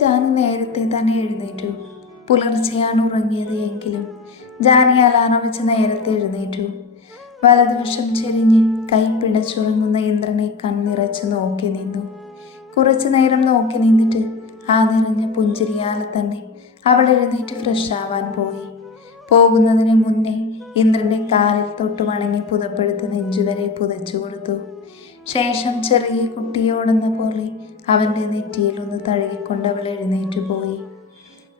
ജാനി നേരത്തെ തന്നെ എഴുന്നേറ്റു. പുലർച്ചെയാണ് ഉറങ്ങിയത് എങ്കിലും ജാനി അലാറം വെച്ച് നേരത്തെ എഴുന്നേറ്റു. വലതുവശം ചെരിഞ്ഞ് കൈ പിടച്ചുറങ്ങുന്ന ഇന്ദ്രനെ കണ്ണിറച്ച് നോക്കി നിന്നു. കുറച്ചു നേരം നോക്കി നിന്നിട്ട് ആ നിറഞ്ഞ പുഞ്ചിരിയാലെ തന്നെ അവൾ എഴുന്നേറ്റ് ഫ്രഷ് ആവാൻ പോയി. പോകുന്നതിന് മുന്നേ ഇന്ദ്രന്റെ കാലിൽ തൊട്ട് വണങ്ങി പുതപ്പെടുത്ത് നെഞ്ചുവരെ പുതച്ചു കൊടുത്തു. ശേഷം ചെറിയ കുട്ടിയോടെന്ന പോലെ അവന്റെ നെറ്റിയിൽ ഒന്ന് തഴുകിക്കൊണ്ട് അവൾ എഴുന്നേറ്റ് പോയി.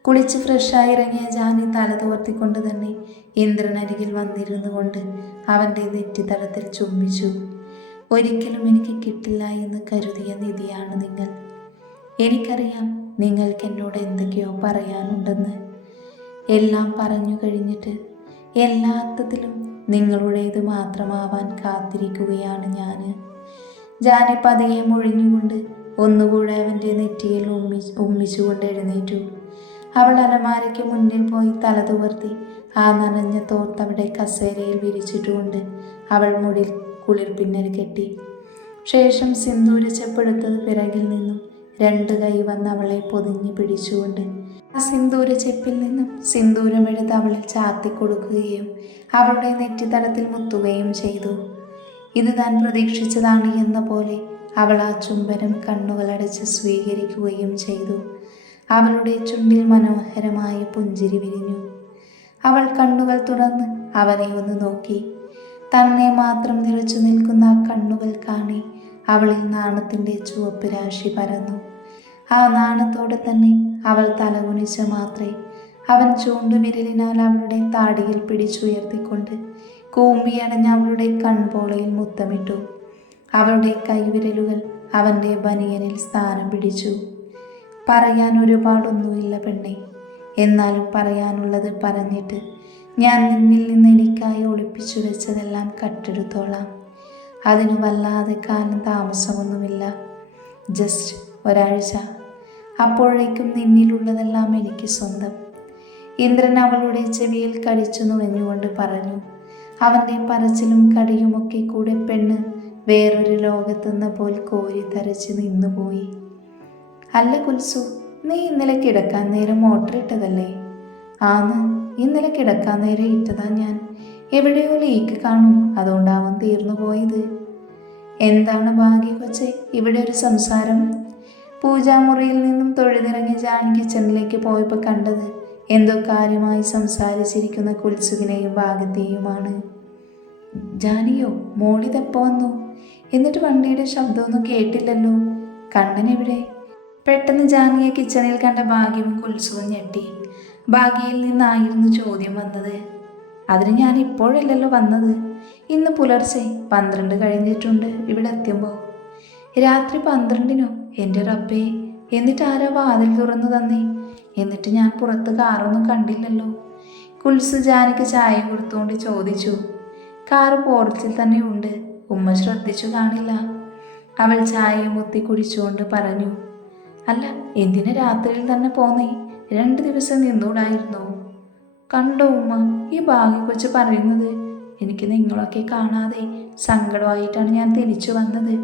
കുളിച്ച് ഫ്രഷായി ഇറങ്ങിയ ജാനി തല തോർത്തിക്കൊണ്ട് തന്നെ ഇന്ദ്രനരികിൽ വന്നിരുന്നു കൊണ്ട് അവന്റെ തലത്തിൽ ചുംബിച്ചു. ഒരിക്കലും എനിക്ക് കിട്ടില്ല എന്ന് കരുതിയ നിധിയാണ് നിങ്ങൾ. എനിക്കറിയാം നിങ്ങൾക്ക് എന്നോട് എന്തൊക്കെയോ പറയാനുണ്ടെന്ന്. എല്ലാം പറഞ്ഞു കഴിഞ്ഞിട്ട് എല്ലാ അർത്ഥത്തിലും നിങ്ങളുടേത് മാത്രമാവാൻ കാത്തിരിക്കുകയാണ് ഞാൻ ജാനി പതിയെ മുഴിഞ്ഞുകൊണ്ട് ഒന്നുകൂടെ അവന്റെ നെറ്റിയിൽ ഉമ്മി ഉമ്മിച്ചുകൊണ്ട് എഴുന്നേറ്റു. അവൾ അലമാരയ്ക്ക് മുന്നിൽ പോയി തല തുവർത്തി ആ നനഞ്ഞ തോർത്തവിടെ കസേരയിൽ വിരിച്ചിട്ടുകൊണ്ട് അവൾ മുടിൽ കുളിർ പിന്നൽ കെട്ടി. ശേഷം സിന്ദൂര ചെപ്പെടുത്തത് പിറകിൽ നിന്നും രണ്ട് കൈ വന്ന് അവളെ പൊതിഞ്ഞ് പിടിച്ചുകൊണ്ട് ആ സിന്ദൂര ചെപ്പിൽ നിന്നും സിന്ദൂരമെടുത്ത് അവളിൽ ചാത്തി കൊടുക്കുകയും അവളുടെ നെറ്റിത്തലത്തിൽ മുത്തുകയും ചെയ്തു. ഇത് താൻ പ്രതീക്ഷിച്ചതാണ് എന്ന പോലെ അവൾ ആ ചുംബനം കണ്ണുകളടച്ച് സ്വീകരിക്കുകയും ചെയ്തു. അവളുടെ ചുണ്ടിൽ മനോഹരമായ പുഞ്ചിരി വിരിഞ്ഞു. അവൾ കണ്ണുകൾ തുറന്ന് അവനെ ഒന്ന് നോക്കി. തന്നെ മാത്രം നിറച്ചു നിൽക്കുന്ന ആ കണ്ണുകൾ കാണി അവളിൽ നാണത്തിന്റെ ചുവപ്പ് രാശി പരന്നു. ആ നാണത്തോടെ തന്നെ അവൾ തലകുനിച്ച മാത്രേ അവൻ ചൂണ്ടുവിരലിനാൽ അവളുടെ താടിയിൽ പിടിച്ചുയർത്തിക്കൊണ്ട് കൂമ്പിയടഞ്ഞ അവളുടെ കൺപോളയിൽ മുത്തമിട്ടു. അവളുടെ കൈവിരലുകൾ അവന്റെ ബനിയനിൽ സ്ഥാനം പിടിച്ചു. പറയാൻ ഒരുപാടൊന്നുമില്ല പെണ്ണെ. എന്നാലും പറയാനുള്ളത് പറഞ്ഞിട്ട് ഞാൻ നിന്നിൽ നിന്ന് എനിക്കായി ഒളിപ്പിച്ചു വെച്ചതെല്ലാം കട്ടെടുത്തോളാം. അതിന് വല്ലാതെ കാലം താമസമൊന്നുമില്ല. ജസ്റ്റ് ഒരാഴ്ച. അപ്പോഴേക്കും നിന്നിലുള്ളതെല്ലാം എനിക്ക് സ്വന്തം. ഇന്ദ്രൻ അവളുടെ ചെവിയിൽ കടിച്ചു നുഴഞ്ഞുകൊണ്ട് പറഞ്ഞു അവന്റെ പറച്ചിലും കടിയുമൊക്കെ കൂടെ പെണ്ണ് വേറൊരു ലോകത്തെന്ന പോൽ കോരി തരച്ച് നിന്നുപോയി. അല്ല കുൽസു നീ ഇന്നലെ കിടക്കാൻ നേരം മോട്ടർ ഇട്ടതല്ലേ? ആന്ന് ഇന്നലെ കിടക്കാൻ നേരം ഇട്ടതാ ഞാൻ. എവിടെയോ ലീക്ക് കാണും അതുകൊണ്ടാവും തീർന്നു പോയത്. എന്താണ് ഭാഗ്യ കൊച്ചെ ഇവിടെ ഒരു സംസാരം? പൂജാമുറിയിൽ നിന്നും തൊഴുതിറങ്ങി ജാൻ കിച്ചണിലേക്ക് പോയപ്പോൾ കണ്ടത് എന്തോ കാര്യമായി സംസാരിച്ചിരിക്കുന്ന കുൽസുഖിനെയും ഭാഗത്തെയുമാണ് ജാനിയോ മോളിതെപ്പോ വന്നു? എന്നിട്ട് വണ്ടിയുടെ ശബ്ദമൊന്നും കേട്ടില്ലല്ലോ. കണ്ണൻ എവിടെ? പെട്ടെന്ന് ജാനിയെ കിച്ചണിൽ കണ്ട ഭാഗ്യവും കുൽസുവും ഞെട്ടി. ഭാഗ്യയിൽ നിന്നായിരുന്നു ചോദ്യം വന്നത്. അതിന് ഞാൻ ഇപ്പോഴല്ലല്ലോ വന്നത്? ഇന്ന് പുലർച്ചെ പന്ത്രണ്ട് കഴിഞ്ഞിട്ടുണ്ട് ഇവിടെ എത്തുമ്പോൾ രാത്രി പന്ത്രണ്ടിനോ? എന്റെ റബ്ബേ എന്നിട്ട് ആരാ വാതിൽ തുറന്നു തന്നേ? എന്നിട്ട് ഞാൻ പുറത്ത് കാറൊന്നും കണ്ടില്ലല്ലോ. കുൽസ് ജാനയ്ക്ക് ചായ കൊടുത്തുകൊണ്ട് ചോദിച്ചു കാറ് പോർച്ചിൽ തന്നെ ഉണ്ട് ഉമ്മ ശ്രദ്ധിച്ചു കാണില്ല. അവൾ ചായ മുത്തി കുടിച്ചുകൊണ്ട് പറഞ്ഞു അല്ല എന്തിനു രാത്രിയിൽ തന്നെ പോന്നേ? രണ്ട് ദിവസം നിന്നൂടായിരുന്നു? കണ്ടോ ഉമ്മ ഈ ഭാഗ്യ കൊച്ചു പറയുന്നത്? എനിക്ക് നിങ്ങളൊക്കെ കാണാതെ സങ്കടമായിട്ടാണ് ഞാൻ തിരിച്ചു വന്നത്.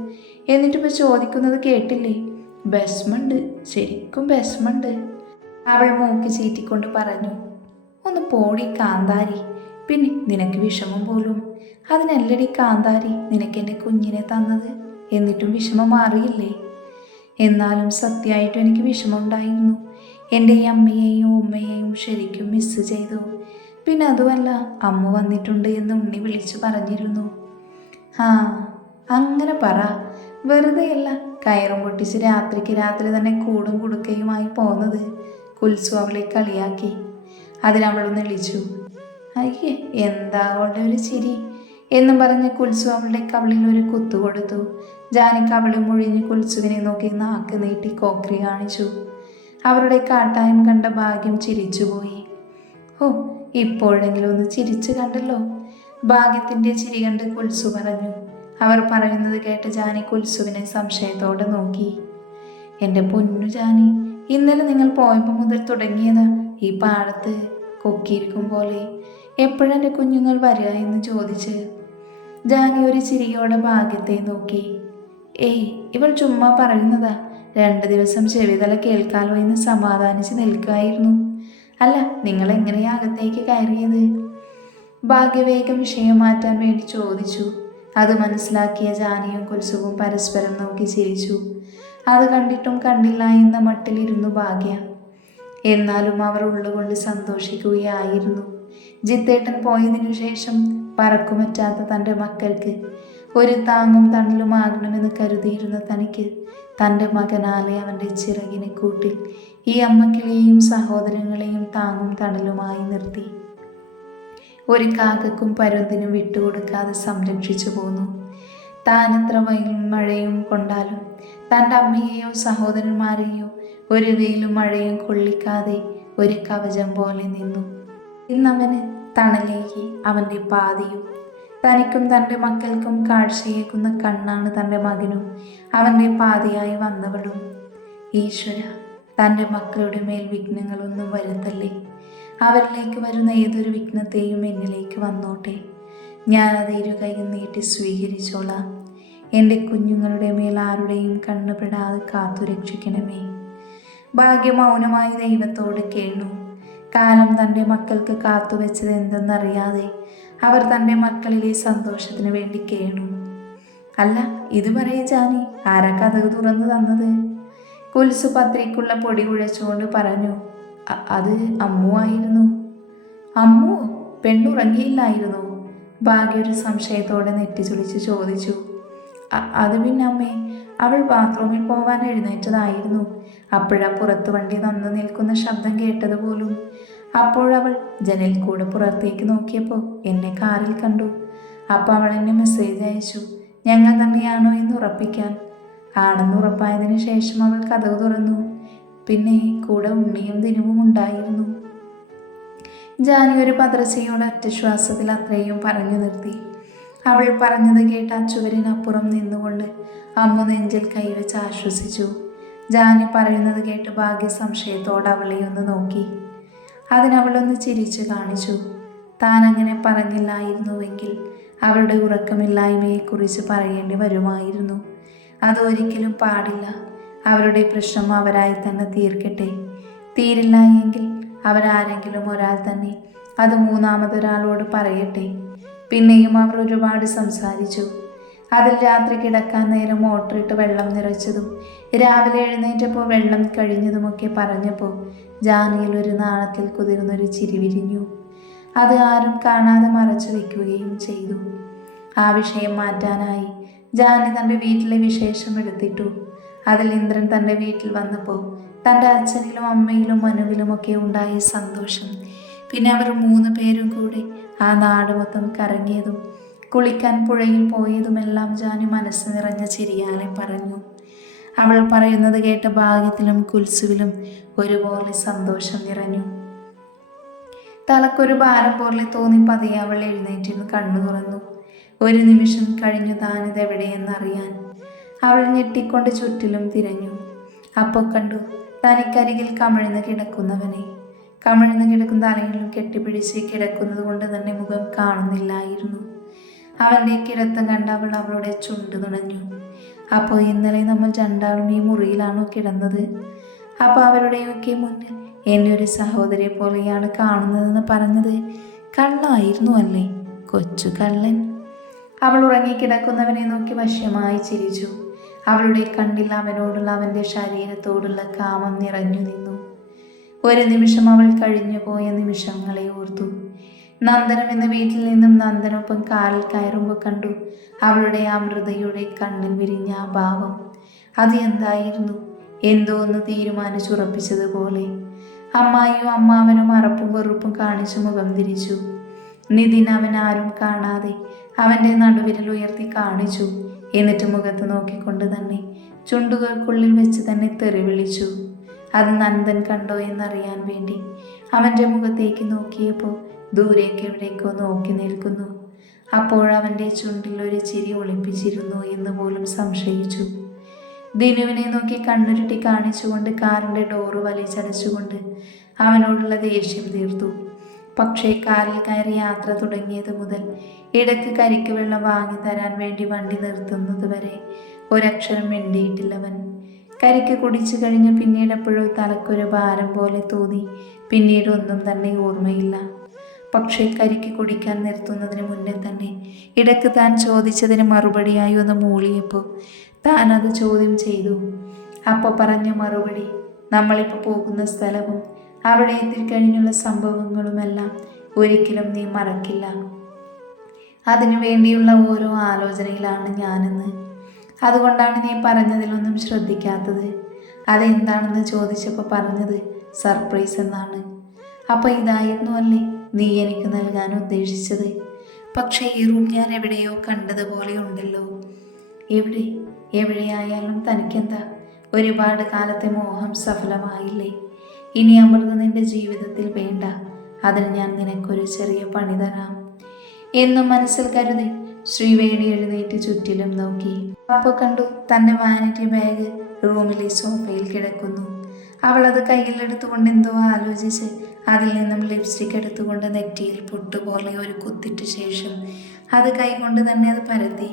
എന്നിട്ടിപ്പോൾ ചോദിക്കുന്നത് കേട്ടില്ലേ? ബസ്മുണ്ട് ശരിക്കും ബെസ്മുണ്ട് അവൾ മൂക്കി ചീറ്റിക്കൊണ്ട് പറഞ്ഞു ഒന്ന് പോടി കാന്താരി പിന്നെ നിനക്ക് വിഷമം പോലും. അതിനല്ലടി കാന്താരി നിനക്ക് എന്റെ കുഞ്ഞിനെ തന്നത്. എന്നിട്ടും വിഷമം മാറിയില്ലേ? എന്നാലും സത്യമായിട്ടും എനിക്ക് വിഷമമുണ്ടായിരുന്നു. എന്റെ ഈ അമ്മയെയും ഉമ്മയെയും ശരിക്കും മിസ് ചെയ്തു. പിന്നെ അതുമല്ല അമ്മ വന്നിട്ടുണ്ട് എന്ന് ഉണ്ണി വിളിച്ചു പറഞ്ഞിരുന്നു. ആ അങ്ങനെ പറ. വെറുതെയല്ല കയറും പൊട്ടിച്ച് രാത്രിക്ക് രാത്രി തന്നെ കൂടും കുടുക്കയുമായി പോകുന്നത്. കുൽസു അവളെ കളിയാക്കി അതിലവളൊന്ന് വിളിച്ചു. അയ്യേ എന്താ അവളുടെ ഒരു ചിരി? എന്ന് പറഞ്ഞ് കുൽസു അവളുടെ കവളിൽ ഒരു കുത്തു കൊടുത്തു. ജാനിക്ക് അവളെ മുഴിഞ്ഞ് കുൽസുവിനെ നോക്കി നാക്ക് നീട്ടി കോക്രി കാണിച്ചു. അവരുടെ കാട്ടായം കണ്ട ഭാഗ്യം ചിരിച്ചുപോയി. ഓ ഇപ്പോഴെങ്കിലും ഒന്ന് ചിരിച്ചു കണ്ടല്ലോ? ഭാഗ്യത്തിന്റെ ചിരി കണ്ട് കുൽസു പറഞ്ഞു. അവർ പറയുന്നത് കേട്ട് ജാനി കുൽസുവിനെ സംശയത്തോടെ നോക്കി. എന്റെ പൊന്നു ജാനി ഇന്നലെ നിങ്ങൾ പോയപ്പോൾ മുതൽ തുടങ്ങിയത് ഈ പാടത്ത് കൊക്കിയിരിക്കും പോലെ. എപ്പോഴെന്റെ കുഞ്ഞുങ്ങൾ വരിക എന്ന് ചോദിച്ച് ജാനി ഒരു ചിരിയോടെ ഭാഗ്യത്തെ നോക്കി. ഏയ് ഇവൾ ചുമ്മാ പറയുന്നതാ. രണ്ട് ദിവസം ചെവിതല കേൾക്കാലോ എന്ന് സമാധാനിച്ച് നിൽക്കുമായിരുന്നു അല്ല നിങ്ങൾ എങ്ങനെയാ അകത്തേക്ക് കയറിയത്? ഭാഗ്യവേഗം വിഷയം മാറ്റാൻ വേണ്ടി ചോദിച്ചു. അത് മനസ്സിലാക്കിയ ജാനിയും കുൽസുവും പരസ്പരം നോക്കി ചിരിച്ചു. അത് കണ്ടിട്ടും കണ്ടില്ല എന്ന മട്ടിലിരുന്നു ഭാഗ്യ. എന്നാലും അവർ ഉള്ളുകൊണ്ട് സന്തോഷിക്കുകയായിരുന്നു. ജിത്തേട്ടൻ പോയതിനു ശേഷം പറക്കുമറ്റാത്ത തന്റെ മക്കൾക്ക് ഒരു താങ്ങും തണലുമാകണമെന്ന് കരുതിയിരുന്ന തനിക്ക് തന്റെ മകനാലെ അവന്റെ ചിറകിനെ കൂട്ടിൽ ഈ അമ്മക്കിളിയെയും സഹോദരങ്ങളെയും താങ്ങും തണലുമായി നിർത്തി. ഒരു കാക്കക്കും പരുന്തിനും വിട്ടുകൊടുക്കാതെ സംരക്ഷിച്ചു പോന്നു. താനത്ര മഴയും കൊണ്ടാലും തന്റെ അമ്മയെയോ സഹോദരന്മാരെയോ ഒരു വെയിലും മഴയും കൊള്ളിക്കാതെ ഒരു കവചം പോലെ നിന്നു. ഇന്നവന് തണലേക്ക് അവന്റെ പാതിയും തനിക്കും തന്റെ മക്കൾക്കും കാഴ്ചയേക്കുന്ന കണ്ണാണ് തന്റെ മകനും. അവന്റെ പാതിയായി വന്നവളും ഈശ്വര തന്റെ മക്കളുടെ മേൽ വിഘ്നങ്ങളൊന്നും വരുത്തല്ലേ? അവരിലേക്ക് വരുന്ന ഏതൊരു വിഘ്നത്തെയും എന്നിലേക്ക് വന്നോട്ടെ. ഞാനത് ഇരു കൈയും നീട്ടി സ്വീകരിച്ചോളാം. എന്റെ കുഞ്ഞുങ്ങളുടെ മേൽ ആരുടെയും കണ്ണുപെടാതെ കാത്തു രക്ഷിക്കണമേ. ഭാഗ്യം മൗനമായി ദൈവത്തോട് കേണു കാലം തന്റെ മക്കൾക്ക് കാത്തുവെച്ചത് എന്തെന്നറിയാതെ അവർ തന്റെ മക്കളിലെ സന്തോഷത്തിന് വേണ്ടി കേണു. അല്ല ഇത് പറയ ജാനി ആരാ കഥ തുറന്നു തന്നത്? കുൽസു പത്രിക്കുള്ള പൊടി കുഴച്ചുകൊണ്ട് പറഞ്ഞു അത് അമ്മു ആയിരുന്നു. അമ്മു? പെണ്ണുറങ്ങിയില്ലായിരുന്നു? ഭാഗ്യ ഒരു സംശയത്തോടെ നെറ്റിച്ചുളിച്ച് ചോദിച്ചു. "അ- അത് പിന്നെ അമ്മേ അവൾ ബാത്റൂമിൽ പോവാൻ എഴുന്നേറ്റതായിരുന്നു. അപ്പോഴാ പുറത്തു വണ്ടി നന്നു നിൽക്കുന്ന ശബ്ദം കേട്ടതുപോലും. അപ്പോഴവൾ ജനൽ കൂടെ പുറത്തേക്ക് നോക്കിയപ്പോൾ എന്നെ കാറിൽ കണ്ടു. അപ്പോൾ അവൾ എന്നെ മെസ്സേജ് അയച്ചു ഞങ്ങൾ തന്നെയാണോ എന്ന് ഉറപ്പിക്കാൻ. ആണെന്ന് ഉറപ്പായതിന് ശേഷം അവൾ കഥവ് തുറന്നു. പിന്നെ കൂടെ ഉണ്ണിയും ദിനവും ഉണ്ടായിരുന്നു. ജാനി ഒരു പതർച്ചയോടെ ഒറ്റ ശ്വാസത്തിൽ അത്രയും പറഞ്ഞു നിർത്തി. അവൾ പറഞ്ഞത് കേട്ട് ആ ചുവരിനപ്പുറം നിന്നുകൊണ്ട് അമ്മ നെഞ്ചിൽ കൈവച്ച് ആശ്വസിച്ചു. ജാനി പറയുന്നത് കേട്ട് ഭാഗ്യ സംശയത്തോടെ അവളെ ഒന്ന് നോക്കി. അതിനവളൊന്ന് ചിരിച്ചു കാണിച്ചു. താൻ അങ്ങനെ പറഞ്ഞില്ലായിരുന്നുവെങ്കിൽ അവളുടെ ഉറക്കമില്ലായ്മയെക്കുറിച്ച് പറയേണ്ടി വരുമായിരുന്നു. അതൊരിക്കലും പാടില്ല. അവരുടെ പ്രശ്നം അവരായി തന്നെ തീർക്കട്ടെ. തീരില്ല എങ്കിൽ അവരാരെങ്കിലും ഒരാൾ തന്നെ അത് മൂന്നാമതൊരാളോട് പറയട്ടെ. പിന്നെയും അവർ ഒരുപാട് സംസാരിച്ചു. അതിൽ രാത്രി കിടക്കാൻ നേരം മോട്ടറിട്ട് വെള്ളം നിറച്ചതും രാവിലെ എഴുന്നേറ്റപ്പോൾ വെള്ളം കഴിഞ്ഞതുമൊക്കെ പറഞ്ഞപ്പോൾ ജാനിയിൽ ഒരു നാണത്തിൽ കുതിർന്നൊരു ചിരി വിരിഞ്ഞു. അത് ആരും കാണാതെ മറച്ചു വയ്ക്കുകയും ചെയ്തു. ആ വിഷയം മാറ്റാനായി ജാനി തന്റെ വീട്ടിലെ വിശേഷം എടുത്തിട്ടു. അതിൽ ഇന്ദ്രൻ തന്റെ വീട്ടിൽ വന്നപ്പോൾ തന്റെ അച്ഛനിലും അമ്മയിലും മനുവിലുമൊക്കെ ഉണ്ടായ സന്തോഷം പിന്നെ അവർ മൂന്ന് പേരും കൂടി ആ നാട് മൊത്തം കറങ്ങിയതും കുളിക്കാൻ പുഴയിൽ പോയതുമെല്ലാം ജാനി മനസ്സ് നിറഞ്ഞ ചിരിയാലെ പറഞ്ഞു. അവൾ പറയുന്നത് കേട്ട ഭാഗ്യത്തിലും കുൽസുവിലും ഒരുപോലെ സന്തോഷം നിറഞ്ഞു. തലക്കൊരു ഭാരം പോലെ തോന്നി പതിയെ അവൾ എഴുന്നേറ്റിരുന്ന് കണ്ണു തുറന്നു. ഒരു നിമിഷം കഴിഞ്ഞു താനിത് എവിടെയെന്നറിയാൻ അവൾ ഞെട്ടിക്കൊണ്ട് ചുറ്റിലും തിരഞ്ഞു. അപ്പോൾ കണ്ടു തനിക്കരികിൽ കമിഴ്ന്ന് കിടക്കുന്നവനെ. കമിഴ്ന്ന് കിടക്കുന്ന തലയിലും കെട്ടിപ്പിടിച്ച് കിടക്കുന്നത് കൊണ്ട് തന്നെ മുഖം കാണുന്നില്ലായിരുന്നു. അവന്റെ കിടത്തം കണ്ട അവൾ അവളുടെ ചുണ്ട് തുണഞ്ഞു അപ്പോൾ ഇന്നലെ നമ്മൾ രണ്ടാളും ഈ മുറിയിലാണോ കിടന്നത്? അപ്പോൾ അവരുടെയൊക്കെ മുന്നിൽ എന്നെ ഒരു സഹോദരിയെ പോലെയാണ് കാണുന്നതെന്ന് പറഞ്ഞത് കള്ളായിരുന്നു അല്ലേ? കൊച്ചു കള്ളൻ. അവൾ ഉറങ്ങിക്കിടക്കുന്നവനെ നോക്കി വശമായി ചിരിച്ചു. അവളുടെ കണ്ണിൽ അവനോടുള്ള അവന്റെ ശരീരത്തോടുള്ള കാമം നിറഞ്ഞു നിന്നു. ഒരു നിമിഷം അവൾ കഴിഞ്ഞു പോയ നിമിഷങ്ങളെ ഓർത്തു. നന്ദനം എന്ന വീട്ടിൽ നിന്നും നന്ദനൊപ്പം കാറിൽ കയറുമ്പോൾ കണ്ടു അവളുടെ ആ മൃതയുടെ കണ്ണിൽ വിരിഞ്ഞ ആ ഭാവം. അത് എന്തായിരുന്നു? എന്തോ ഒന്ന് തീരുമാനിച്ചുറപ്പിച്ചതുപോലെ. അമ്മായിയും അമ്മാവനും അറപ്പും വെറുപ്പും കാണിച്ചു മുഖം തിരിച്ചു. നിതിൻ അവൻ ആരും കാണാതെ അവന്റെ നടുവിരൽ ഉയർത്തി കാണിച്ചു. എന്നിട്ട് മുഖത്ത് നോക്കിക്കൊണ്ട് തന്നെ ചുണ്ടുകൾക്കുള്ളിൽ വെച്ച് തന്നെ തെറി വിളിച്ചു. അത് നന്ദൻ കണ്ടോ എന്നറിയാൻ വേണ്ടി അവന്റെ മുഖത്തേക്ക് നോക്കിയപ്പോൾ ദൂരേക്ക് എവിടേക്കോ നോക്കി നിൽക്കുന്നു. അപ്പോഴവന്റെ ചുണ്ടിൽ ഒരു ചിരി ഒളിപ്പിച്ചിരുന്നു എന്ന് പോലും സംശയിച്ചു. ദിനുവിനെ നോക്കി കണ്ണുരുട്ടി കാണിച്ചുകൊണ്ട് കാറിന്റെ ഡോറ് വലിച്ചടച്ചുകൊണ്ട് അവനോടുള്ള ദേഷ്യം തീർത്തു. പക്ഷേ കാറിൽ കയറി യാത്ര തുടങ്ങിയത് മുതൽ ഇടയ്ക്ക് കരിക്ക് വെള്ളം വാങ്ങി തരാൻ വേണ്ടി വണ്ടി നിർത്തുന്നത് വരെ ഒരക്ഷരം മിണ്ടിയിട്ടില്ലവൻ. കരിക്ക് കുടിച്ചു കഴിഞ്ഞ് പിന്നീട് എപ്പോഴോ തലക്കൊരു ഭാരം പോലെ തോന്നി. പിന്നീട് ഒന്നും തന്നെ ഓർമ്മയില്ല. പക്ഷേ കരിക്ക് കുടിക്കാൻ നിർത്തുന്നതിന് മുന്നേ തന്നെ ഇടയ്ക്ക് താൻ ചോദിച്ചതിന് മറുപടിയായി ഒന്ന് മൂളിയപ്പോൾ താൻ അത് ചോദ്യം ചെയ്തു. അപ്പോൾ പറഞ്ഞ മറുപടി നമ്മളിപ്പോൾ പോകുന്ന സ്ഥലവും അവിടെ എത്തിക്കഴിഞ്ഞുള്ള സംഭവങ്ങളുമെല്ലാം ഒരിക്കലും നീ മറക്കില്ല. അതിനു വേണ്ടിയുള്ള ഓരോ ആലോചനയിലാണ് ഞാനെന്ന് അതുകൊണ്ടാണ് നീ പറഞ്ഞതിലൊന്നും ശ്രദ്ധിക്കാത്തത്. അതെന്താണെന്ന് ചോദിച്ചപ്പോൾ പറഞ്ഞത് സർപ്രൈസ് എന്നാണ്. അപ്പോൾ ഇതായിരുന്നു അല്ലേ നീ എനിക്ക് നൽകാൻ ഉദ്ദേശിച്ചത്? പക്ഷേ ഈ റൂം ഞാൻ എവിടെയോ കണ്ടതുപോലെ ഉണ്ടല്ലോ. എവിടെ? എവിടെയായാലും തനിക്കെന്താ? ഒരുപാട് കാലത്തെ മോഹം സഫലമായില്ലേ? ഇനി അമൃത നിന്റെ ജീവിതത്തിൽ വേണ്ട. അതിന് ഞാൻ നിനക്കൊരു ചെറിയ പണി തരാം. എന്നും മനസ്സിൽ കരുതി ശ്രീവേണി എഴുന്നേറ്റ് ചുറ്റിലും നോക്കി. അപ്പോൾ കണ്ടു തന്റെ വാനിറ്റി ബാഗ് റൂമിലെ സോഫയിൽ കിടക്കുന്നു. അവൾ അത് കയ്യിലെടുത്തുകൊണ്ട് എന്തോ ആലോചിച്ച് അതിൽ നിന്നും ലിപ്സ്റ്റിക് എടുത്തുകൊണ്ട് നെറ്റിയിൽ പൊട്ടുപോലെ ഒരു കുത്തിട്ട ശേഷം അത് കൈകൊണ്ട് തന്നെ അത് പരത്തി.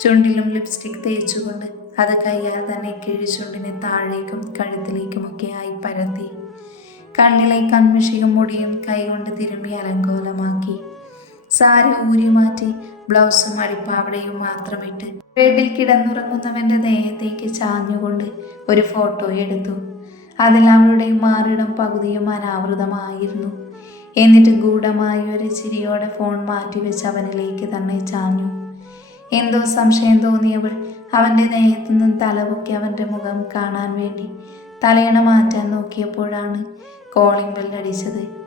ചുണ്ടിലും ലിപ്സ്റ്റിക് തേച്ചുകൊണ്ട് അത് കയ്യാൽ തന്നെ കിഴിച്ചുണ്ടിനെ താഴേക്കും കഴുത്തിലേക്കുമൊക്കെ ആയി പരത്തി. കണ്ണിലെ കൺമിഷിയും മുടിയും കൈകൊണ്ട് തിരുമ്പി അലങ്കോലമാക്കി. സാരി ഊരി മാറ്റി ബ്ലൗസും അടിപ്പാവടയും മാത്രമിട്ട് ബെഡിൽ കിടന്നുറങ്ങുന്നവന്റെ ദേഹത്തേക്ക് ചാഞ്ഞുകൊണ്ട് ഒരു ഫോട്ടോ എടുത്തു. അതിൽ അവളുടെ മാറിടം പകുതിയും അനാവൃതമായിരുന്നു. എന്നിട്ട് ഗൂഢമായി ഒരു ചിരിയോടെ ഫോൺ മാറ്റിവെച്ച് അവനിലേക്ക് തന്നെ ചാഞ്ഞു. എന്തോ സംശയം തോന്നിയവൾ അവന്റെ ദേഹത്തു നിന്നും തലപൊക്കി അവന്റെ മുഖം കാണാൻ വേണ്ടി തലയണ മാറ്റാൻ നോക്കിയപ്പോഴാണ് കോളിംഗ് ബെല്ലടിച്ചത്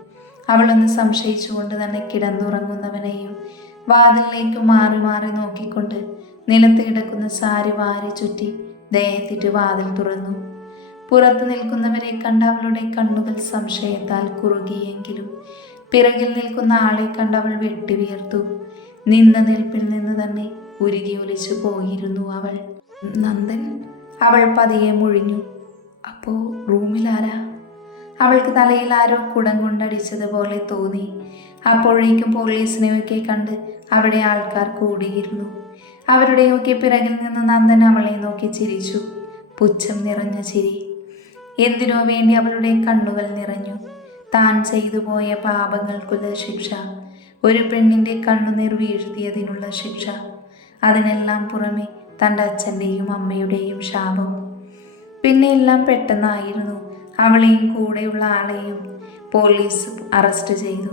അവളൊന്ന് സംശയിച്ചുകൊണ്ട് തന്നെ കിടന്നുറങ്ങുന്നവനെയും വാതിലിലേക്ക് മാറി മാറി നോക്കിക്കൊണ്ട് നിലത്ത് കിടക്കുന്ന സാരി വാരി ചുറ്റി ദേഹത്തിട്ട് വാതിൽ തുറന്നു. പുറത്ത് നിൽക്കുന്നവരെ കണ്ട അവളുടെ കണ്ണുകൾ സംശയത്താൽ കുറുകിയെങ്കിലും പിറകിൽ നിൽക്കുന്ന ആളെ കണ്ട് അവൾ വെട്ടിവിയർത്തു നിന്ന നിൽപ്പിൽ നിന്ന് തന്നെ ഉരുകി ഒലിച്ചു പോയിരുന്നു അവൾ. നന്ദൻ അവൾ പതിയെ മുഴിഞ്ഞു. അപ്പോ റൂമിലാരാ? അവൾക്ക് തലയിൽ ആരോ കുടം കൊണ്ടടിച്ചതുപോലെ തോന്നി. അപ്പോഴേക്കും പോലീസിനെയൊക്കെ കണ്ട് അവിടെ ആൾക്കാർ കൂടിയിരുന്നു. അവരുടെയൊക്കെ പിറകിൽ നിന്ന് നന്ദൻ അവളെ നോക്കി ചിരിച്ചു. പുച്ഛം നിറഞ്ഞ ചിരി. എന്തിനോ വേണ്ടി അവളുടെ കണ്ണുകൾ നിറഞ്ഞു. താൻ ചെയ്തു പോയ പാപങ്ങൾക്കുള്ള ശിക്ഷ. ഒരു പെണ്ണിന്റെ കണ്ണുനീർ വീഴ്ത്തിയതിനുള്ള ശിക്ഷ. അതിനെല്ലാം പുറമെ തന്റെ അച്ഛന്റെയും അമ്മയുടെയും ശാപം. പിന്നെ എല്ലാം പെട്ടെന്നായിരുന്നു. അവളെയും കൂടെയുള്ള ആളെയും പോലീസ് അറസ്റ്റ് ചെയ്തു.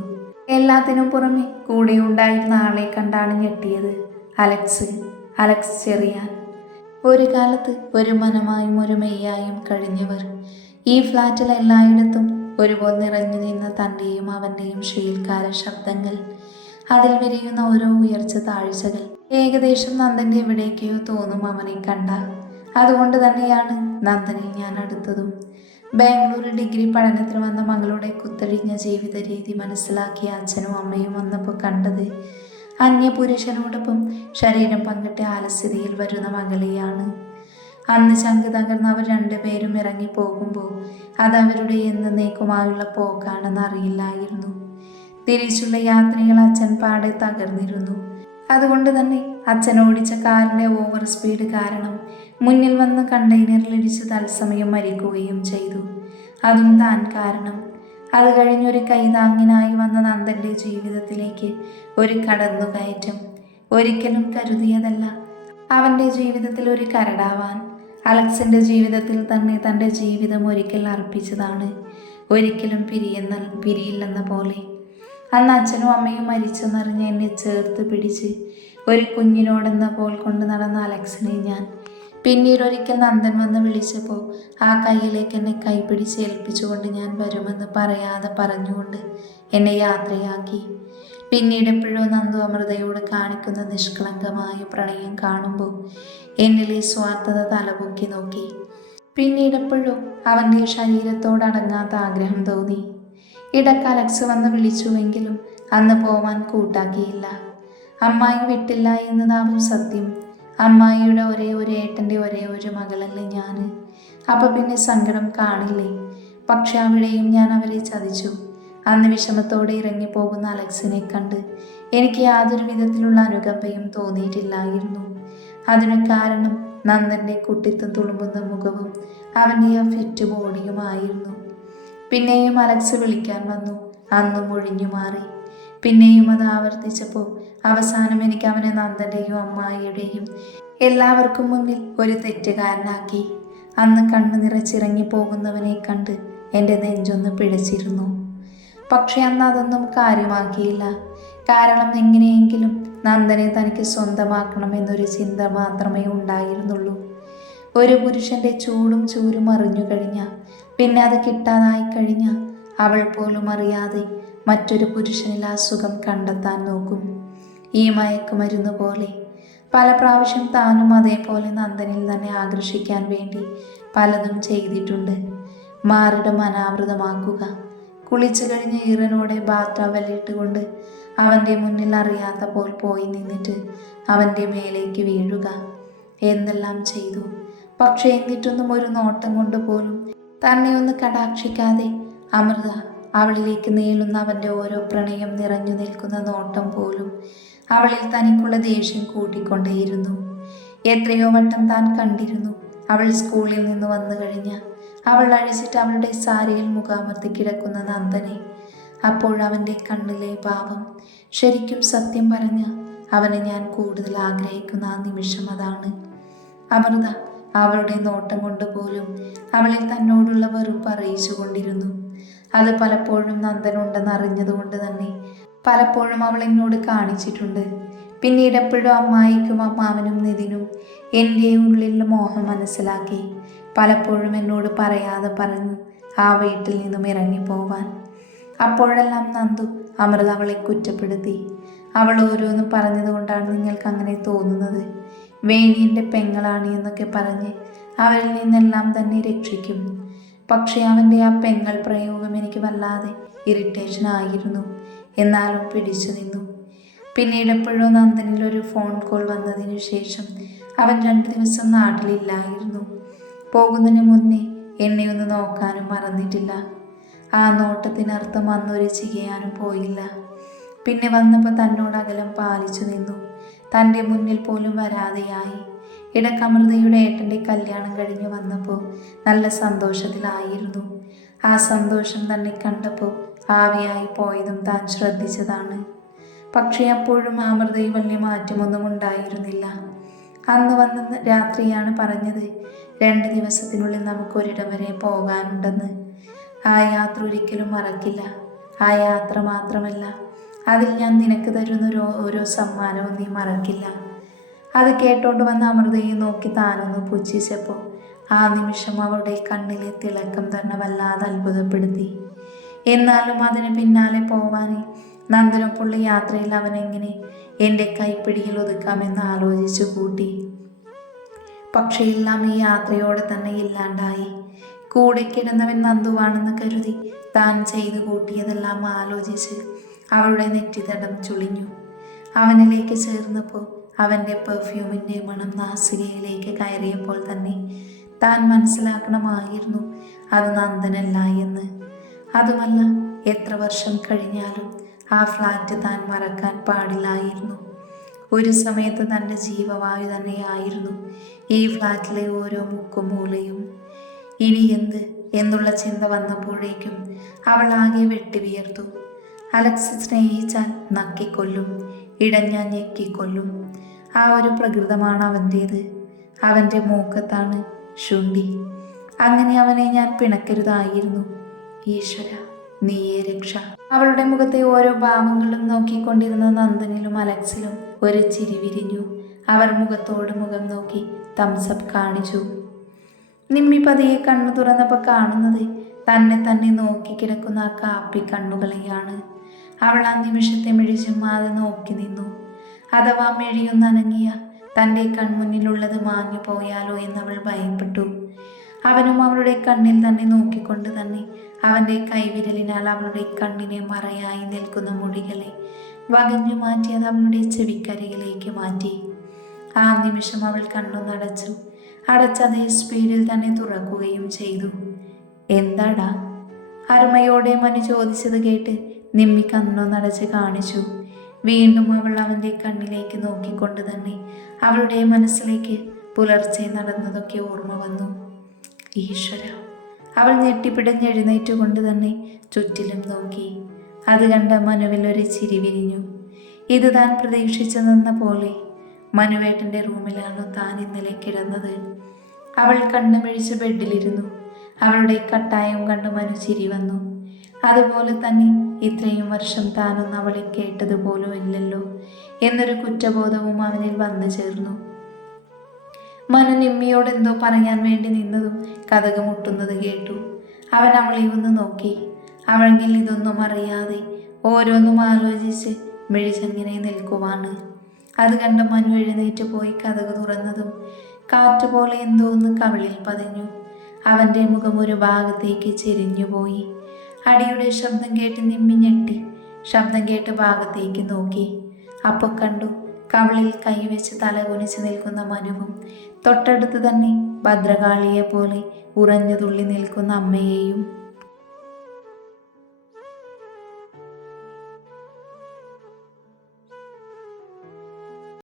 എല്ലാത്തിനും പുറമെ കൂടെ ഉണ്ടായിരുന്ന ആളെ കണ്ടാണ് ഞെട്ടിയത് അലക്സ്. അലക്സ് ചെറിയാൻ. ഒരു കാലത്ത് ഒരു മനമായും ഒരു മെയ്യായും കഴിഞ്ഞവർ. ഈ ഫ്ലാറ്റിൽ എല്ലായിടത്തും ഒരുപോലെ നിറഞ്ഞു നിന്ന തന്റെയും അവന്റെയും ശീൽക്കാര ശബ്ദങ്ങൾ. അതിൽ വിരിയുന്ന ഓരോ ഉയർച്ച താഴ്ചകൾ. ഏകദേശം നന്ദന്റെ എവിടേക്കോ തോന്നും അവനെ കണ്ട. അതുകൊണ്ട് തന്നെയാണ് നന്ദനെ ഞാൻ അടുത്തതും. ബാംഗ്ലൂർ ഡിഗ്രി പഠനത്തിന് വന്ന മകളുടെ കുത്തഴിഞ്ഞ ജീവിത രീതി മനസ്സിലാക്കിയ അച്ഛനും അമ്മയും വന്നപ്പോൾ കണ്ടത് അന്യപുരുഷനോടൊപ്പം ശരീരം പങ്കിട്ട് ആലസ്യതയിൽ വരുന്ന മകളെയാണ്. അന്ന് ചങ്ക് തകർന്ന് അവർ രണ്ടുപേരും ഇറങ്ങി പോകുമ്പോൾ അത് അവരുടെ എന്നേക്കുമായുള്ള പോക്കാണെന്ന് അറിയില്ലായിരുന്നു. തിരിച്ചുള്ള യാത്രകൾ അച്ഛൻ പാടെ തകർന്നിരുന്നു. അതുകൊണ്ട് തന്നെ അച്ഛൻ ഓടിച്ച കാറിന്റെ ഓവർ സ്പീഡ് കാരണം മുന്നിൽ വന്ന് കണ്ടെയ്നറിലിടിച്ച് തത്സമയം മരിക്കുകയും ചെയ്തു. അതും താൻ കാരണം. അത് കഴിഞ്ഞൊരു കൈതാങ്ങിനായി വന്ന നന്ദന്റെ ജീവിതത്തിലേക്ക് ഒരു കടന്നുകയറ്റം ഒരിക്കലും കരുതിയതല്ല. അവന്റെ ജീവിതത്തിൽ ഒരു കരടാവാൻ. അലക്സിന്റെ ജീവിതത്തിൽ തന്നെ തന്റെ ജീവിതം ഒരിക്കൽ അർപ്പിച്ചതാണ്. ഒരിക്കലും പിരിയെന്ന പിരിയില്ലെന്ന പോലെ. അന്ന് അച്ഛനും അമ്മയും മരിച്ചെന്നറിഞ്ഞ് എന്നെ ചേർത്ത് പിടിച്ച് ഒരു കുഞ്ഞിനോടെന്ന പോൽ കൊണ്ട് നടന്ന അലക്സിനെ ഞാൻ പിന്നീട് ഒരിക്കൽ നന്ദൻ വന്ന് വിളിച്ചപ്പോൾ ആ കയ്യിലേക്ക് എന്നെ കൈപിടിച്ച് ഏൽപ്പിച്ചുകൊണ്ട് ഞാൻ വരുമെന്ന് പറയാതെ പറഞ്ഞുകൊണ്ട് എന്നെ യാത്രയാക്കി. പിന്നീട് എപ്പോഴോ നന്ദു അമൃതയോട് കാണിക്കുന്ന നിഷ്കളങ്കമായ പ്രണയം കാണുമ്പോൾ എന്നിലെ സ്വാർത്ഥത തലപൊക്കി നോക്കി. പിന്നീട് എപ്പോഴോ അവന്റെ ശരീരത്തോടടങ്ങാത്ത ആഗ്രഹം തോന്നി. ഇടയ്ക്ക് അലക്സ് വന്ന് വിളിച്ചുവെങ്കിലും അന്ന് പോവാൻ കൂട്ടാക്കിയില്ല. അമ്മായി വിട്ടില്ല എന്നതാവും സത്യം. അമ്മായിയുടെ ഒരേ ഒരു ഏട്ടന്റെ ഒരേ ഒരു മകളല്ലേ ഞാൻ? അപ്പം പിന്നെ സങ്കടം കാണില്ലേ? പക്ഷെ അവിടെയും ഞാൻ അവരെ ചതിച്ചു. അന്ന് വിഷമത്തോടെ ഇറങ്ങിപ്പോകുന്ന അലക്സിനെ കണ്ട് എനിക്ക് യാതൊരു വിധത്തിലുള്ള അനുകമ്പയും തോന്നിയിട്ടില്ലായിരുന്നു. അതിന് കാരണം നന്ദന്റെ കുട്ടിത്തം തുളുമ്പുന്ന മുഖവും അവന്റെ ആ ഫിറ്റ് ബോഡിയുമായിരുന്നു പിന്നെയും അലക്സ് വിളിക്കാൻ വന്നു. അന്നും ഒഴിഞ്ഞു മാറി. പിന്നെയും അത് ആവർത്തിച്ചപ്പോൾ അവസാനം എനിക്ക് അവനെ നന്ദന്റെയും അമ്മായിയുടെയും എല്ലാവർക്കും മുന്നിൽ ഒരു തെറ്റുകാരനാക്കി. അന്ന് കണ്ണു നിറച്ചിറങ്ങി പോകുന്നവനെ കണ്ട് എന്റെ നെഞ്ചൊന്ന് പിഴച്ചിരുന്നു. പക്ഷെ അന്ന് അതൊന്നും കാര്യമാക്കിയില്ല. കാരണം എങ്ങനെയെങ്കിലും നന്ദനെ തനിക്ക് സ്വന്തമാക്കണമെന്നൊരു ചിന്ത മാത്രമേ ഉണ്ടായിരുന്നുള്ളൂ. ഒരു പുരുഷന്റെ ചൂടും ചൂരും അറിഞ്ഞു കഴിഞ്ഞ പിന്നെ അത് കിട്ടാതായി കഴിഞ്ഞ അവൾ പോലും അറിയാതെ മറ്റൊരു പുരുഷനിൽ ആ സുഖം കണ്ടെത്താൻ നോക്കും. ഈ മയക്കുമരുന്ന് പോലെ. പല പ്രാവശ്യം താനും അതേപോലെ നന്ദനിൽ തന്നെ ആകർഷിക്കാൻ വേണ്ടി പലതും ചെയ്തിട്ടുണ്ട്. മാറിടം അനാവൃതമാക്കുക. കുളിച്ചു കഴിഞ്ഞ് ഈറനോടെ ബാത്ടവലിട്ടുകൊണ്ട് അവന്റെ മുന്നിൽ അറിയാത്ത പോൽ പോയി നിന്നിട്ട് അവന്റെ മേലേക്ക് വീഴുക. എന്നെല്ലാം ചെയ്തു. പക്ഷെ എന്നിട്ടൊന്നും ഒരു നോട്ടം കൊണ്ട് പോലും തന്നെ ഒന്ന് കടാക്ഷിക്കാതെ അമൃത അവളിലേക്ക് നീളുന്ന അവന്റെ ഓരോ പ്രണയം നിറഞ്ഞു നിൽക്കുന്ന നോട്ടം പോലും അവളിൽ തനിക്കുള്ള ദേഷ്യം കൂട്ടിക്കൊണ്ടേയിരുന്നു. എത്രയോ വട്ടം താൻ കണ്ടിരുന്നു അവൾ സ്കൂളിൽ നിന്ന് വന്നു കഴിഞ്ഞ. അവൾ അഴിച്ചിട്ട് അവളുടെ സാരിയിൽ മുഖാമർത്തി കിടക്കുന്ന നന്ദനെ. അപ്പോഴവന്റെ കണ്ണിലെ പാപം ശരിക്കും സത്യം പറഞ്ഞ അവനെ ഞാൻ കൂടുതൽ ആഗ്രഹിക്കുന്ന ആ നിമിഷം അതാണ്. അമൃത അവളുടെ നോട്ടം കൊണ്ട് പോലും അവളിൽ തന്നോടുള്ള വെറുപ്പ് അറിയിച്ചു കൊണ്ടിരുന്നു അത് പലപ്പോഴും നന്ദനുണ്ടെന്ന് അറിഞ്ഞതുകൊണ്ട് തന്നെ പലപ്പോഴും അവൾ എന്നോട് കാണിച്ചിട്ടുണ്ട്. പിന്നീട് എപ്പോഴും അമ്മായിക്കും അമ്മാവനും നിതിനും എന്റെ ഉള്ളിൽ മോഹം മനസ്സിലാക്കി. പലപ്പോഴും എന്നോട് പറയാതെ പറഞ്ഞു ആ വീട്ടിൽ നിന്നും ഇറങ്ങി ഇറങ്ങിപ്പോവാൻ അപ്പോഴെല്ലാം നന്ദു അമൃത അവളെ കുറ്റപ്പെടുത്തി. അവൾ ഓരോന്നും പറഞ്ഞതുകൊണ്ടാണ് നിങ്ങൾക്ക് അങ്ങനെ തോന്നുന്നത്. വേണിയന്റെ പെങ്ങളാണ് എന്നൊക്കെ പറഞ്ഞ് അവരിൽ നിന്നെല്ലാം തന്നെ രക്ഷിക്കും. പക്ഷേ അവന്റെ ആ പെങ്ങൾ പ്രയോഗം എനിക്ക് വല്ലാതെ ഇറിറ്റേഷൻ ആയിരുന്നു. എന്നാലും പിടിച്ചു നിന്നു. പിന്നീട് എപ്പോഴോ നന്ദനിൽ ഒരു ഫോൺ കോൾ വന്നതിനു ശേഷം അവൻ രണ്ട് ദിവസം നാട്ടിലില്ലായിരുന്നു. പോകുന്നതിന് മുന്നേ എന്നെ ഒന്ന് നോക്കാനും മറന്നിട്ടില്ല. ആ നോട്ടത്തിനർത്ഥം അന്നൊരു ചെയ്യാനും പോയില്ല. പിന്നെ വന്നപ്പോൾ തന്നോട് അകലം പാലിച്ചു നിന്നു. തന്റെ മുന്നിൽ പോലും വരാതെയായി. ഇടക്കമൃതയുടെ ഏട്ടന്റെ കല്യാണം കഴിഞ്ഞ് വന്നപ്പോൾ നല്ല സന്തോഷത്തിലായിരുന്നു. ആ സന്തോഷം തന്നെ കണ്ടപ്പോൾ ആവിയായി പോയതും താൻ ശ്രദ്ധിച്ചതാണ്. പക്ഷേ അപ്പോഴും ആമൃതയിൽ വലിയ മാറ്റമൊന്നും ഉണ്ടായിരുന്നില്ല. അന്ന് വന്ന രാത്രിയാണ് പറഞ്ഞത് രണ്ട് ദിവസത്തിനുള്ളിൽ നമുക്ക് ഒരിടം വരെ പോകാനുണ്ടെന്ന്. ആ യാത്ര ഒരിക്കലും മറക്കില്ല. ആ യാത്ര മാത്രമല്ല അതിൽ ഞാൻ നിനക്ക് തരുന്ന ഓരോ സമ്മാനവും നീ മറക്കില്ല. അത് കേട്ടോണ്ട് വന്ന അമൃതയെ നോക്കി താനൊന്ന് പുച്ഛിച്ചപ്പോൾ ആ നിമിഷം അവളുടെ കണ്ണിലെ തിളക്കം തന്നെ വല്ലാതെ അത്ഭുതപ്പെടുത്തി. എന്നാലും അതിന് പിന്നാലെ പോവാനേ. നന്ദനൊപ്പുള്ള യാത്രയിൽ അവനെങ്ങനെ എന്റെ കൈപ്പിടിയിൽ ഒതുക്കാമെന്ന് ആലോചിച്ചു കൂട്ടി. പക്ഷേ എല്ലാം ഈ യാത്രയോടെ തന്നെ ഇല്ലാണ്ടായി. കൂടെ കിടന്നവൻ നന്ദുവാണെന്ന് കരുതി താൻ ചെയ്തു കൂട്ടിയതെല്ലാം ആലോചിച്ച് അവളുടെ നെറ്റിതടം ചുളിഞ്ഞു. അവനിലേക്ക് ചേർന്നപ്പോൾ അവന്റെ പെർഫ്യൂമിന്റെ മണം നാസികയിലേക്ക് കയറിയപ്പോൾ തന്നെ താൻ മനസ്സിലാക്കണമായിരുന്നു അത് നന്ദനല്ല എന്ന്. അതുമല്ല എത്ര വർഷം കഴിഞ്ഞാലും ആ ഫ്ലാറ്റ് താൻ മറക്കാൻ പാടില്ലായിരുന്നു. ഒരു സമയത്ത് തന്റെ ജീവവായു തന്നെയായിരുന്നു ഈ ഫ്ലാറ്റിലെ ഓരോ മുക്കും മൂലയും. ഇനി എന്ത് എന്നുള്ള ചിന്ത വന്നപ്പോഴേക്കും അവൾ ആകെ വെട്ടിവിയർത്തു. അലക്സ് സ്നേഹിച്ചാൽ നക്കിക്കൊല്ലും ഇടഞ്ഞാൻ ഞെക്കിക്കൊല്ലും. ആ ഒരു പ്രകൃതമാണ് അവന്റേത്. അവന്റെ മൂക്കത്താണ് ശുണ്ടി. അങ്ങനെ അവനെ ഞാൻ പിണക്കരുതായിരുന്നു. ഈശ്വര നീയെ രക്ഷ. അവളുടെ മുഖത്തെ ഓരോ ഭാവങ്ങളും നോക്കിക്കൊണ്ടിരുന്ന നന്ദനിലും അലക്സിലും ഒരു ചിരി വിരിഞ്ഞു. അവർ മുഖത്തോട് മുഖം നോക്കി തംസപ്പ് കാണിച്ചു. നിമ്മി പതിയെ കണ്ണു തുറന്നപ്പോൾ കാണുന്നത് തന്നെ തന്നെ നോക്കി കിടക്കുന്ന ആ കാപ്പി കണ്ണുകളെയാണ്. അവൾ ആ നിമിഷത്തെ മിഴിച്ചുമാതെ നോക്കി നിന്നു. അഥവാ മെഴിയൊന്നനങ്ങിയ തന്റെ കൺമുന്നിലുള്ളത് മാഞ്ഞു പോയാലോ എന്നവൾ ഭയപ്പെട്ടു. അവനും അവളുടെ കണ്ണിൽ തന്നെ നോക്കിക്കൊണ്ട് തന്നെ അവന്റെ കൈവിരലിനാൽ അവളുടെ കണ്ണിനെ മറയായി നിൽക്കുന്ന മുടികളെ വകഞ്ഞു മാറ്റിയത് അവളുടെ ചെവിക്കരയിലേക്ക് മാറ്റി. ആ നിമിഷം അവൾ കണ്ണൊന്നടച്ചു അടച്ചതേ സ്പീഡിൽ തന്നെ തുറക്കുകയും ചെയ്തു. എന്താടാ? അരുമയോടെ മനു ചോദിച്ചത് കേട്ട് നിമ്മി കണ്ണൊന്നടച്ച് കാണിച്ചു. വീണ്ടും അവൾ അവന്റെ കണ്ണിലേക്ക് നോക്കിക്കൊണ്ട് തന്നെ അവളുടെ മനസ്സിലേക്ക് പുലർച്ചെ നടന്നതൊക്കെ ഓർമ്മ വന്നു. ഈശ്വര. അവൾ ഞെട്ടിപ്പിടഞ്ഞെഴുന്നേറ്റുകൊണ്ട് തന്നെ ചുറ്റിലും നോക്കി. അത് കണ്ട മനുവിൽ ഒരു ചിരി വിരിഞ്ഞു. ഇത് താൻ പ്രതീക്ഷിച്ചു നിന്ന പോലെ മനുവേട്ടന്റെ റൂമിലാണ് താൻ ഇന്നലെ കിടന്നത്? അവൾ കണ്ണുമിഴിച്ച് ബെഡിലിരുന്നു. അവളുടെ കട്ടായം കണ്ട് മനു ചിരി വന്നു. അതുപോലെ തന്നെ ഇത്രയും വർഷം താനൊന്നും അവളെ കേട്ടതുപോലും ഇല്ലല്ലോ എന്നൊരു കുറ്റബോധവും അവനിൽ വന്നു ചേർന്നു. മനു നിമ്മിയോട് എന്തോ പറയാൻ വേണ്ടി നിന്നതും കഥക മുട്ടുന്നത് കേട്ടു. അവൻ അവളെ ഒന്ന് നോക്കി. അവളെങ്കിൽ ഇതൊന്നും അറിയാതെ ഓരോന്നും ആലോചിച്ച് മിഴിച്ചങ്ങനെ നിൽക്കുവാണ്. അത് കണ്ട മനു എഴുന്നേറ്റ് പോയി കഥക തുറന്നതും കാറ്റ് പോലെ എന്തോ ഒന്ന് കവിളിൽ പതിഞ്ഞു. അവന്റെ മുഖം ഒരു ഭാഗത്തേക്ക് ചെരിഞ്ഞുപോയി അടിയുടെ ശബ്ദം കേട്ട് നിമ്മി ഞെട്ടി. ശബ്ദം കേട്ട് ഭാഗത്തേക്ക് നോക്കി. അപ്പോൾ കണ്ടു കവിളിൽ കൈവച്ച് തലകുനിച്ച് നിൽക്കുന്ന മനുവും തൊട്ടടുത്ത് തന്നെ ഭദ്രകാളിയെ പോലെ ഉറഞ്ഞു തുള്ളി നിൽക്കുന്ന അമ്മയെയും